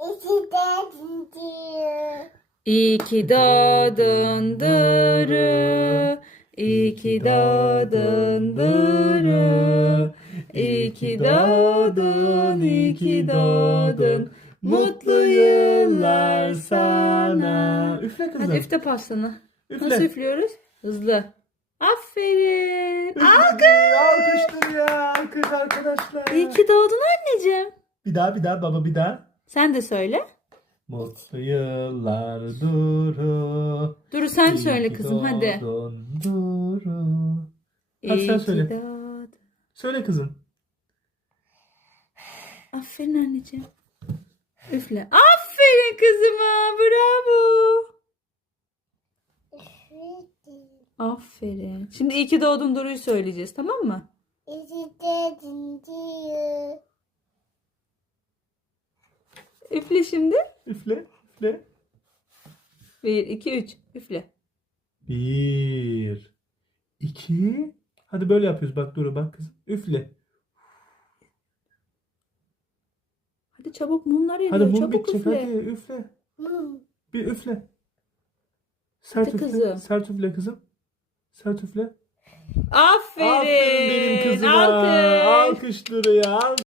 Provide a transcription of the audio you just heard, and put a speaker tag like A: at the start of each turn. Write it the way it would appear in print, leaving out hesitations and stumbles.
A: İyi ki doğdun Duru. İyi ki doğdun Duru. İyi ki doğdun, iyi ki doğdun. Mutlu yıllar sana.
B: Üfle kızım.
A: Hadi üfle pastanı.
B: Üfle.
A: Nasıl üflüyoruz? Hızlı. Aferin.
B: Üfledi. Alkışlar ya. Alkış arkadaşlar.
A: İyi ki doğdun anneciğim.
B: Bir daha baba bir daha.
A: Sen de söyle.
B: Mutlu yıllar Duru.
A: Duru sen
B: İyi
A: söyle
B: ki
A: kızım hadi.
B: doğdun Duru. Hadi
A: İyi
B: sen
A: ki
B: söyle.
A: doğdun.
B: Söyle kızım.
A: Aferin anneciğim. Üfle. Aferin kızıma. Bravo. Aferin. Şimdi iyi ki doğdun Duru'yu söyleyeceğiz, tamam mı? Üfle şimdi.
B: Üfle. Üfle.
A: 1, 2, 3. Üfle.
B: 1, 2. Hadi böyle yapıyoruz. Bak Duru bak kızım. Üfle.
A: Hadi çabuk, mumlar
B: Hadi
A: yanıyor.
B: mum
A: Çabuk
B: bitecek.
A: üfle.
B: Hadi üfle. Bir üfle. Sert
A: Hadi
B: üfle.
A: kızım.
B: Sert üfle kızım. Sert üfle.
A: Aferin.
B: Aferin benim kızıma.
A: Alkış.
B: Alkış Duru'ya.